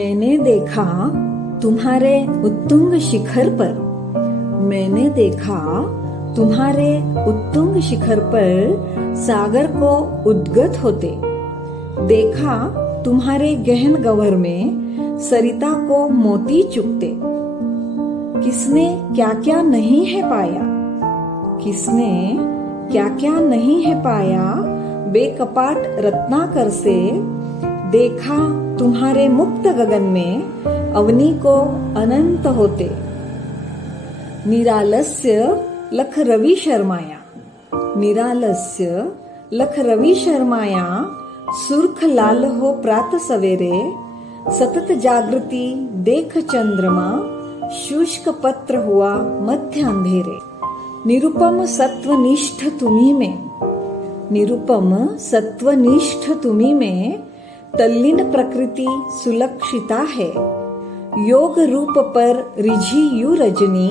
मैंने देखा तुम्हारे उत्तुंग शिखर पर, मैंने देखा तुम्हारे उत्तुंग शिखर पर सागर को उद्गत होते, देखा तुम्हारे गहन गह्वर में सरिता को मोती चुगते। किसने क्या क्या नहीं है पाया, किसने क्या क्या नहीं है पाया, बेकपाट रत्नाकर से देखा तुम्हारे मुक्त गगन में अवनी को अनंत होते। निरालस्य लख रवि शर्माया, निरालस्य लख रवि शर्माया, सुर्ख लाल हो प्रात सवेरे, सतत जागृति देख चंद्रमा, शुष्क पत्र हुआ मध्य अंधेरे। निरुपम सत्वनिष्ठ तुम्ही में, निरुपम सत्वनिष्ठ तुम्ही में, तल्लीन प्रकृति सुलक्षिता है। योग रूप पर रिझी यू रजनी,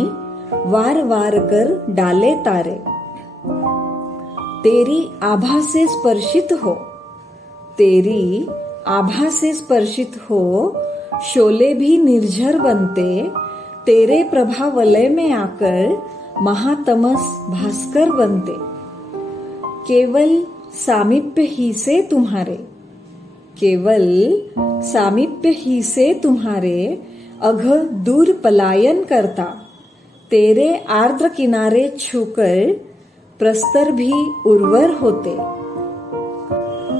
वार वार कर डाले तारे। तेरी आभा से स्पर्शित हो, तेरी आभा से स्पर्शित हो, शोले भी निर्झर बनते, तेरे प्रभा वलय में आकर महातमस भास्कर बनते। केवल सामीप्य ही से तुम्हारे, केवल सामीप्य ही से तुम्हारे, अघ दूर पलायन करता, तेरे आर्द्र किनारे छूकर प्रस्तर भी उर्वर होते।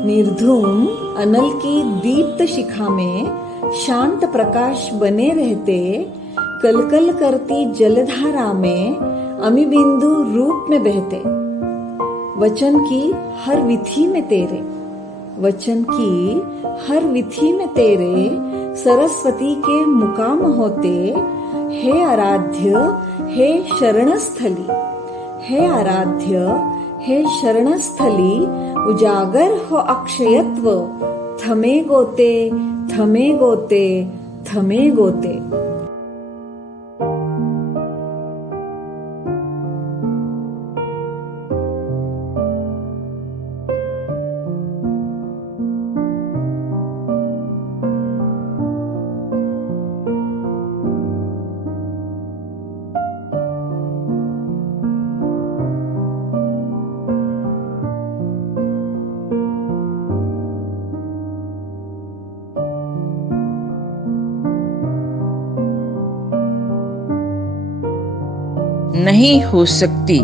निर्धूम अनल की दीप्त शिखा में शांत प्रकाश बने रहते, कलकल करती जलधारा में अमिबिंदु रूप में बहते। वचन की हर विधि में तेरे, वचन की हर विधि में तेरे, सरस्वती के मुकाम होते। हे आराध्य हे शरणस्थली, हे आराध्य हे शरणस्थली, उजागर हो अक्षयत्व, थमे गोते थमे गोते थमे गोते। नहीं हो सकती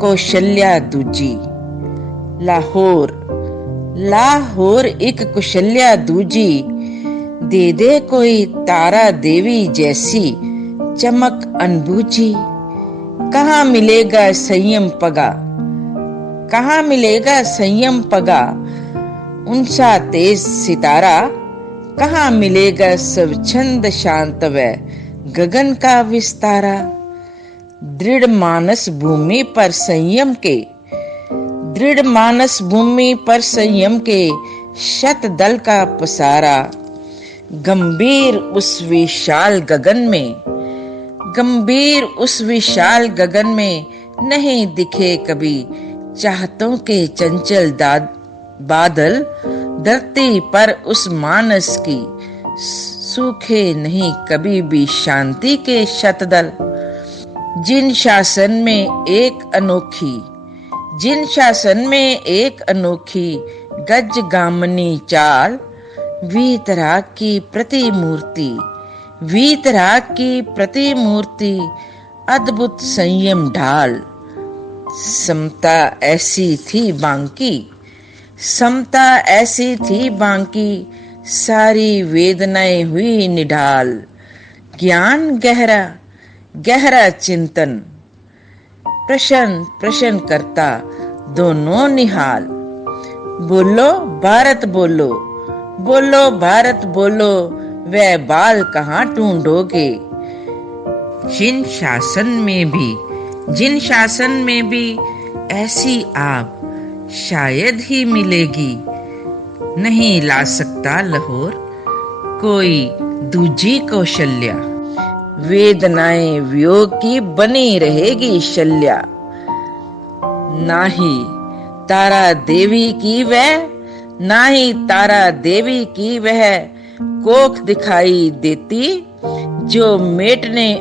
कौशल्या दूजी। लाहौर, लाहौर एक कौशल्या दूजी, दे दे कोई तारा देवी जैसी, चमक अनबूझी। कहाँ मिलेगा संयम पगा, कहाँ मिलेगा संयम पगा, उनसा तेज सितारा, कहाँ मिलेगा स्वच्छंद शांत व गगन का विस्तारा। दृढ़ मानस भूमि पर संयम के, दृढ़ मानस भूमि पर संयम के, शत दल का पसारा। गंभीर उस विशाल गगन में, गंभीर उस विशाल गगन में, नहीं दिखे कभी चाहतों के चंचल बादल। धरती पर उस मानस की सूखे नहीं कभी भी शांति के शतदल। जिन शासन में एक अनोखी, जिन शासन में एक अनोखी, गज गामनी चाल, वीतराग की प्रतिमूर्ति, वीतराग की प्रतिमूर्ति, अद्भुत संयम ढाल। समता ऐसी थी बांकी, समता ऐसी थी बांकी, सारी वेदनाएं हुई निढाल। ज्ञान गहरा, गहरा चिंतन, प्रश्न प्रश्न करता दोनों निहाल। बोलो भारत बोलो, बोलो भारत बोलो, वह बाल कहाँ ढूंढोगे। जिन शासन में भी, जिन शासन में भी ऐसी आप शायद ही मिलेगी, नहीं ला सकता लाहौर कोई दूजी कौशल्या। वेदनाएं वियोग की बनी रहेगी शल्या, नाही तारा देवी की वह, नाही तारा देवी की वह, कोख दिखाई देती, जो मेटने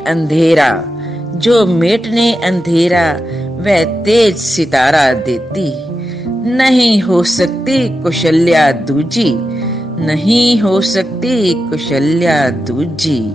अंधेरा वह तेज सितारा देती। नहीं हो सकती कौशल्या दूजी, नहीं हो सकती कौशल्या दूजी।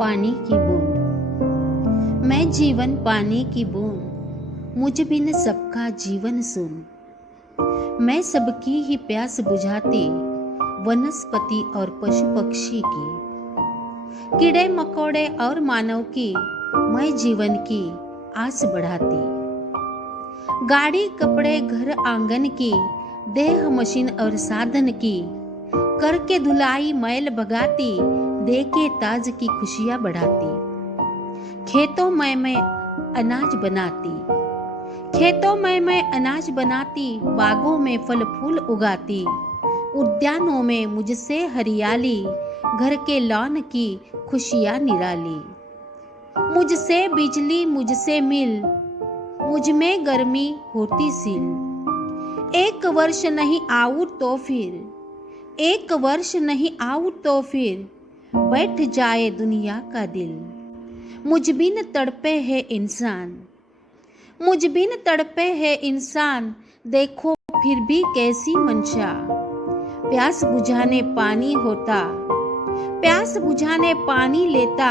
पानी की बूंद। मैं जीवन पानी की बूंद, मुझ बिन सबका जीवन सुन। मैं सबकी ही प्यास बुझाती, वनस्पति और पशु पक्षी की, कीड़े मकोड़े और मानव की, मैं जीवन की आस बढ़ाती। गाड़ी कपड़े घर आंगन की, देह मशीन और साधन की, करके धुलाई मैल भगाती, दे के ताज की खुशियां बढ़ाती। खेतों में मैं अनाज बनाती, बागों में फल फूल उगाती, उद्यानों में मुझसे हरियाली, घर के लॉन की खुशियां निराली। मुझसे बिजली मुझसे मिल, मुझ में गर्मी होती सिल। एक वर्ष नहीं आऊं तो फिर बैठ जाए दुनिया का दिल। मुझ बिन तड़पे है इंसान, देखो फिर भी कैसी मंशा। प्यास बुझाने पानी लेता,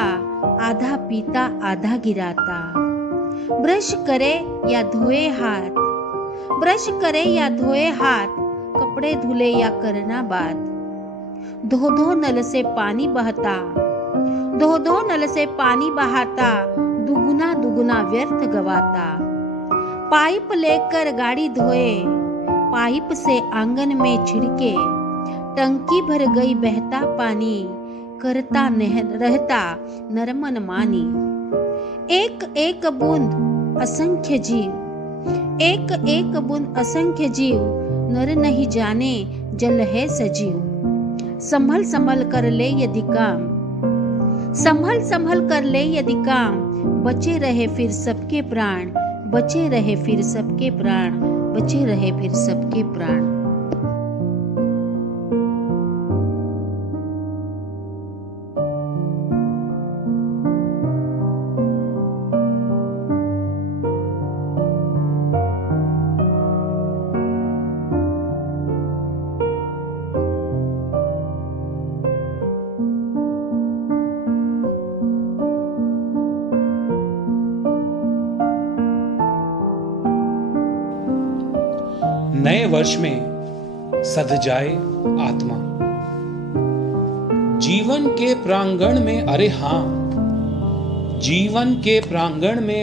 आधा पीता आधा गिराता। ब्रश करे या धोए हाथ, कपड़े धुले या करना बात। धो धो नल से पानी बहाता, दुगुना दुगुना व्यर्थ गवाता। पाइप लेकर गाड़ी धोए, पाइप से आंगन में छिड़के, टंकी भर गई बहता पानी, करता रहता नरमन मानी। एक एक बूंद असंख्य जीव, नर नहीं जाने जल है सजीव। संभल संभल कर ले यदि काम, बचे रहे फिर सबके प्राण। नए वर्ष में सध जाए आत्मा, जीवन के प्रांगण में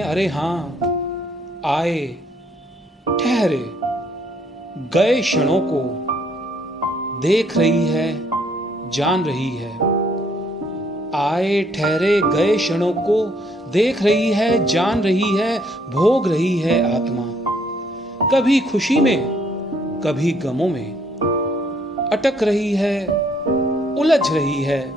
अरे हां, आए ठहरे गए क्षणों को देख रही है, जान रही है। आए ठहरे गए क्षणों को देख रही है, जान रही है, भोग रही है आत्मा। कभी खुशी में कभी गमों में अटक रही है, उलझ रही है।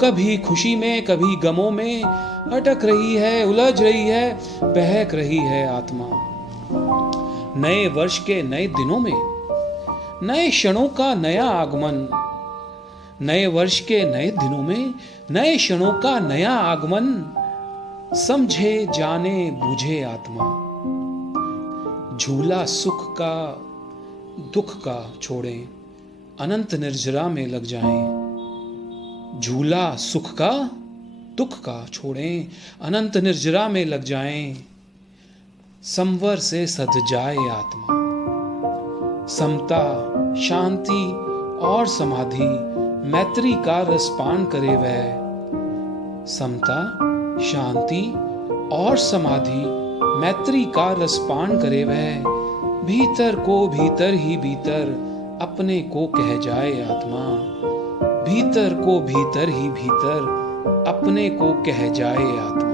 कभी खुशी में कभी गमों में अटक रही है, उलझ रही है, बहक रही है आत्मा। नए वर्ष के नए दिनों में नए क्षणों का नया आगमन, नए वर्ष के नए दिनों में नए क्षणों का नया आगमन। समझे जाने बूझे आत्मा, झूला सुख का दुख का छोड़ें, अनंत निर्जरा में लग जाएं। झूला सुख का दुख का छोड़ें, अनंत निर्जरा में लग जाएं। संवर से सध जाए आत्मा, समता शांति और समाधि मैत्री का रसपान करे वह। समता शांति और समाधि मैत्री का रसपान करे वह, भीतर को भीतर ही भीतर अपने को कह जाए आत्मा, भीतर को भीतर ही भीतर अपने को कह जाए आत्मा।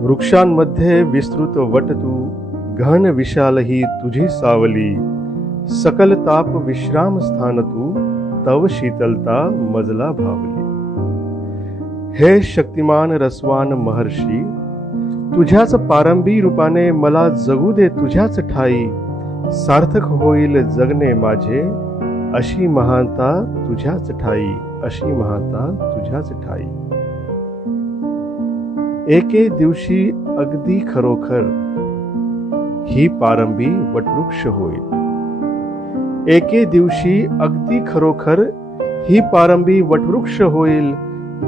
वृक्षांमध्ये विस्तृत वट तू, गहन विशाल ही तुझी सावली, सकल ताप विश्राम स्थान तू, तव शीतलता मजला भावली। हे शक्तिमान रसवान महर्षी, तुझ्याच पारंबी रूपाने मला जगू दे तुझ्याच ठाई, सार्थक होईल जगणे माझे, अशी महानता तुझ्याच ठाई, अशी महानता तुझ्याच ठाई। एके दिवशी अगदी खरोखर ही पारंबी वटवृक्ष होईल, एके दिवशी अगदी खरोखर ही पारंबी वटवृक्ष होईल,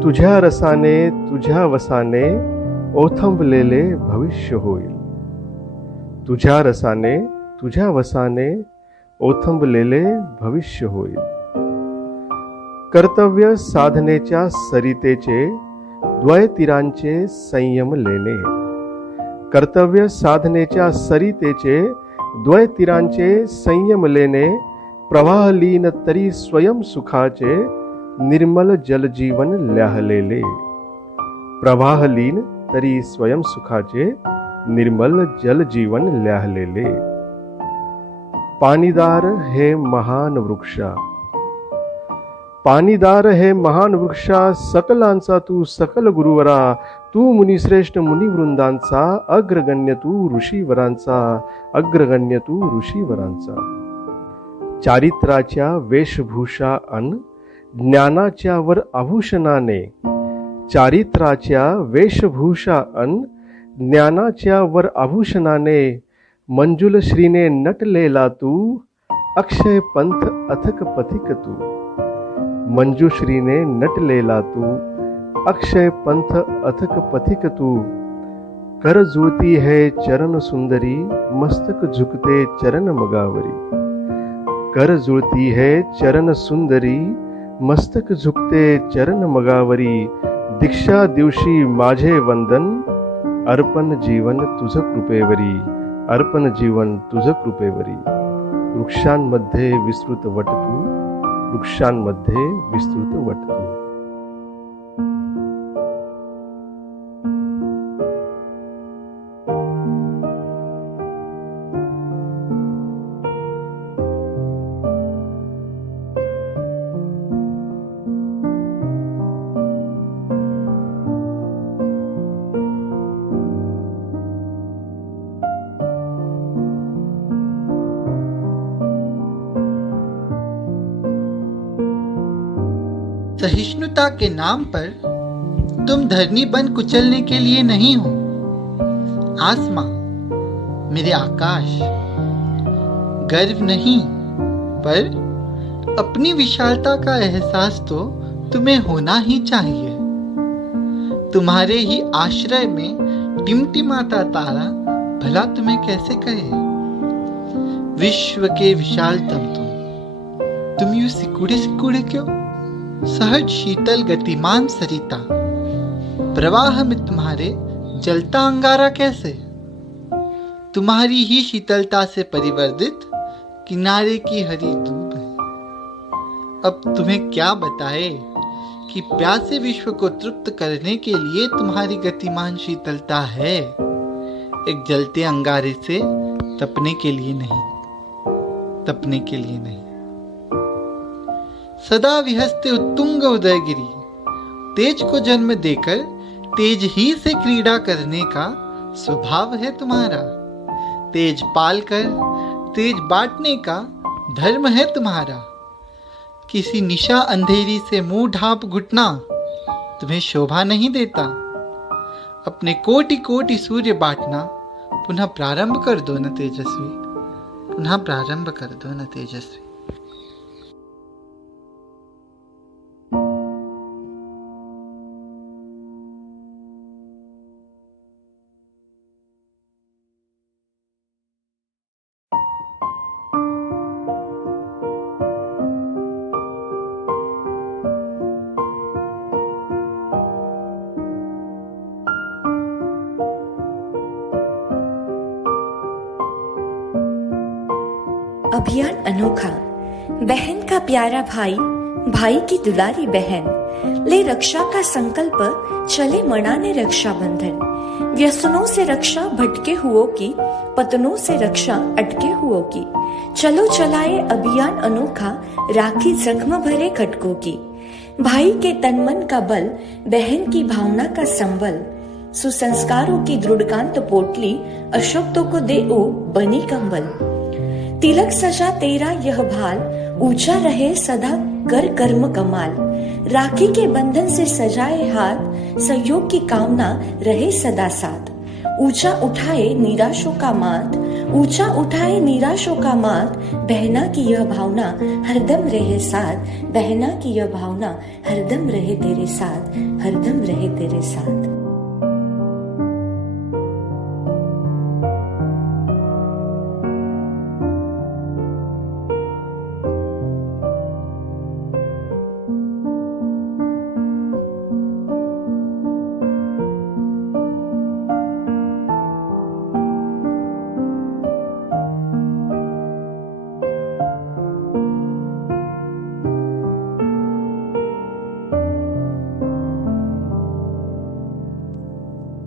तुझ्या रसाने तुझ्या वसाने ओथंबलेले भविष्य होईल, तुझ्या रसाने तुझ्या वसाने ओथंबलेले भविष्य होईल। कर्तव्य साधनेच्या सरितेचे द्वयतीरांचे संयम लेणे, कर्तव्य साधनेच्या सरितेचे द्वयतीरांचे संयम लेणे, प्रवाहलीन तरी स्वयं सुखाचे निर्मल जलजीवन ल्याहलेले, प्रवाहलीन तरी स्वयं सुखाचे निर्मल जलजीवन ल्याहलेले। पाणीदार हे महान वृक्षा, पाणीदार हे महान वृक्षा, सकलांचा तू सकल गुरुवरा, तू मुनिश्रेष्ठ मुनिवृंदांचा अग्रगण्य तू ऋषीवरांचा, अग्रगण्य तू ऋषीवरांचा। चारित्राच्या वेशभूषा अन ज्ञानाच्या वर आभूषणाने, चारित्राच्या वेशभूषा अन ज्ञानाच्या वर आभूषणाने, मंजुल श्रीने नटलेला तू, अक्षय पंथ अथक पथिक तू, मंजुश्रीने नटलेला तू, अक्षय पंथ अथक पथिक तू। कर जुळती है चरण सुंदरी, मस्तक झुकते चरण मगावरी, कर जुळती है चरण सुंदरी, मस्तक झुकते चरण मगावरी। दीक्षा दिवशी माझे वंदन, अर्पण जीवन तुझ कृपेवरी, अर्पण जीवन तुझ कृपेवरी। वृक्षांमध्ये विस्तृत वट तू, वृक्षांमध्ये विस्तृत वट तू। सहिष्णुता के नाम पर तुम धरनी बन कुचलने के लिए नहीं हो। आसमां, मेरे आकाश, गर्व नहीं पर अपनी विशालता का एहसास तो तुम्हें होना ही चाहिए। तुम्हारे ही आश्रय में टिमटिमाता तारा भला तुम्हें कैसे कहे। विश्व के विशालतम तुम यूं सिकुड़े सिकुड़े क्यों। सहज शीतल गतिमान सरिता, प्रवाह में तुम्हारे जलता अंगारा कैसे। तुम्हारी ही शीतलता से परिवर्तित किनारे की हरी धूप है। अब तुम्हें क्या बताए कि प्यासे विश्व को तृप्त करने के लिए तुम्हारी गतिमान शीतलता है, एक जलते अंगारे से तपने के लिए नहीं, तपने के लिए नहीं। सदा विहसते उत्तुंग उदयगिरी, तेज को जन्म देकर तेज ही से क्रीड़ा करने का स्वभाव है तुम्हारा। तेज पालकर तेज बांटने का धर्म है तुम्हारा। किसी निशा अंधेरी से मुंह ढांप घुटना तुम्हें शोभा नहीं देता। अपने कोटि कोटि सूर्य बांटना पुनः प्रारंभ कर दो न तेजस्वी, पुनः प्रारंभ कर दो न तेजस्वी। अभियान अनोखा, बहन का प्यारा भाई, भाई की दुलारी बहन, ले रक्षा का संकल्प, चले मनाने रक्षाबंधन। व्यसनों से रक्षा भटके हुओं की, पतनों से रक्षा अटके हुओं की। चलो चलाए अभियान अनोखा, राखी जख्म भरे खटकों की। भाई के तन मन का बल, बहन की भावना का संबल। सुसंस्कारों की दृढ़कांत पोटली, अशक्तों को दे ओ बनी कंबल। तिलक सजा तेरा यह भाल, ऊंचा रहे सदा कर कर्म कमाल। राखी के बंधन से सजाए हाथ, सहयोग की कामना रहे सदा साथ। ऊंचा उठाए निराशों का माथ, ऊंचा उठाए निराशों का माथ। बहना की यह भावना हरदम रहे साथ, बहना की यह भावना हरदम रहे तेरे साथ, हरदम रहे तेरे साथ।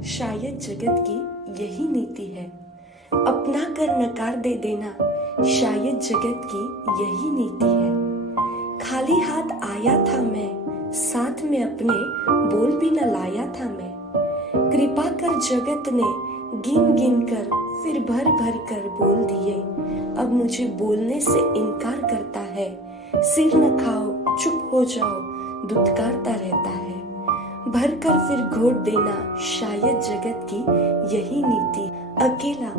शायद जगत की यही नीति है, अपना कर नकार दे देना। शायद जगत की यही नीति है। खाली हाथ आया था मैं, साथ में अपने बोल भी न लाया था मैं। कृपा कर जगत ने गिन गिन कर, फिर भर भर कर बोल दिए। अब मुझे बोलने से इनकार करता है। सिर न खाओ, चुप हो जाओ, दुत्कारता रहता है। भर कर फिर घोट देना, शायद जगत की यही नीति। अकेला,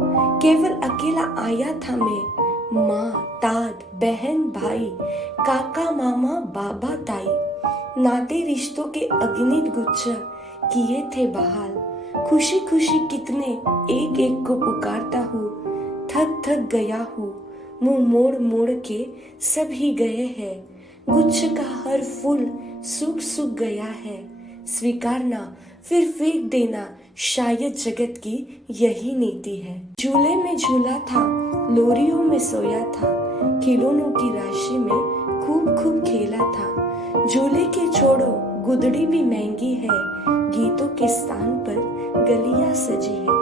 केवल अकेला आया था मैं। माँ, दाद, बहन, भाई, काका, मामा, बाबा, ताई। नाते रिश्तों के अगणित गुच्छा किए थे बहाल। खुशी खुशी कितने एक एक को पुकारता हूँ। थक थक गया हूँ, मुंह मोड़ मोड़ के सब ही गए हैं। गुच्छ का हर फूल सूख सूख गया है। स्वीकारना, फिर फेंक देना, शायद जगत की यही नीति है। झूले में झूला था, लोरियों में सोया था। खिलौनों की राशि में खूब खूब खेला था। झूले के छोड़ो, गुदड़ी भी महंगी है। गीतों के स्थान पर गलियां सजी है।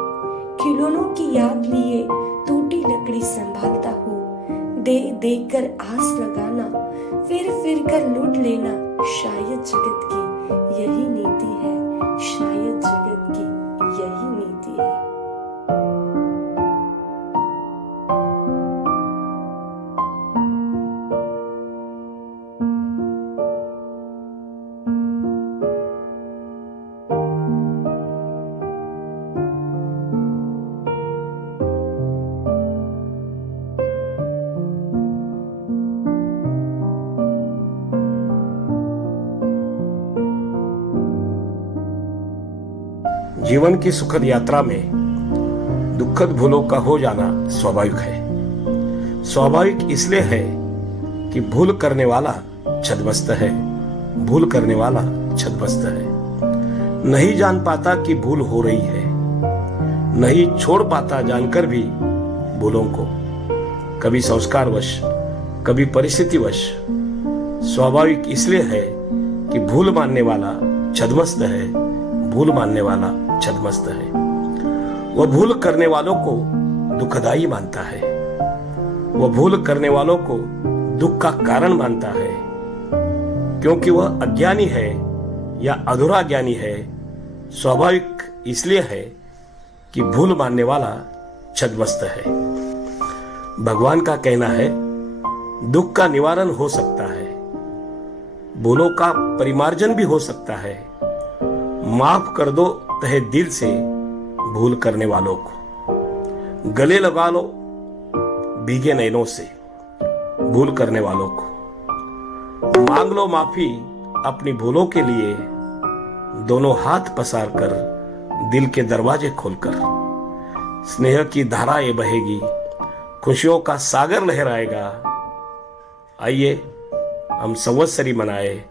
खिलौनों की याद लिए टूटी लकड़ी संभालता हूँ। दे देकर आस लगाना, फिर कर लूट लेना, शायद जगत की यही नीति है। शायद जगत की यही नीति है। जीवन की सुखद यात्रा में दुखद भूलों का हो जाना स्वाभाविक है। स्वाभाविक इसलिए है कि भूल करने वाला छद्मस्त है, भूल करने वाला छद्मस्त है। नहीं जान पाता कि भूल हो रही है, नहीं छोड़ पाता जानकर भी भूलों को। कभी संस्कारवश, कभी परिस्थितिवश। स्वाभाविक इसलिए है कि भूल मानने वाला छद्मस्त है, भूल मानने वाला छद्मस्त है। वह भूल करने वालों को दुखदाई मानता है, वह भूल करने वालों को दुख का कारण मानता है, क्योंकि वह अज्ञानी है या अधूरा ज्ञानी है। स्वाभाविक इसलिए है कि भूल मानने वाला छद्मस्त है। भगवान का कहना है, दुख का निवारण हो सकता है, भूलों का परिमार्जन भी हो सकता है। माफ कर दो तहे दिल से भूल करने वालों को। गले लगा लो भीगे नयनों से भूल करने वालों को। मांग लो माफी अपनी भूलों के लिए, दोनों हाथ पसार कर दिल के दरवाजे खोलकर। स्नेह की धाराएं बहेगी, खुशियों का सागर लहराएगा। आइए हम संवत्सरी मनाए,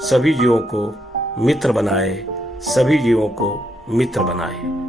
सभी जीवों को मित्र बनाए, सभी जीवों को मित्र बनाए।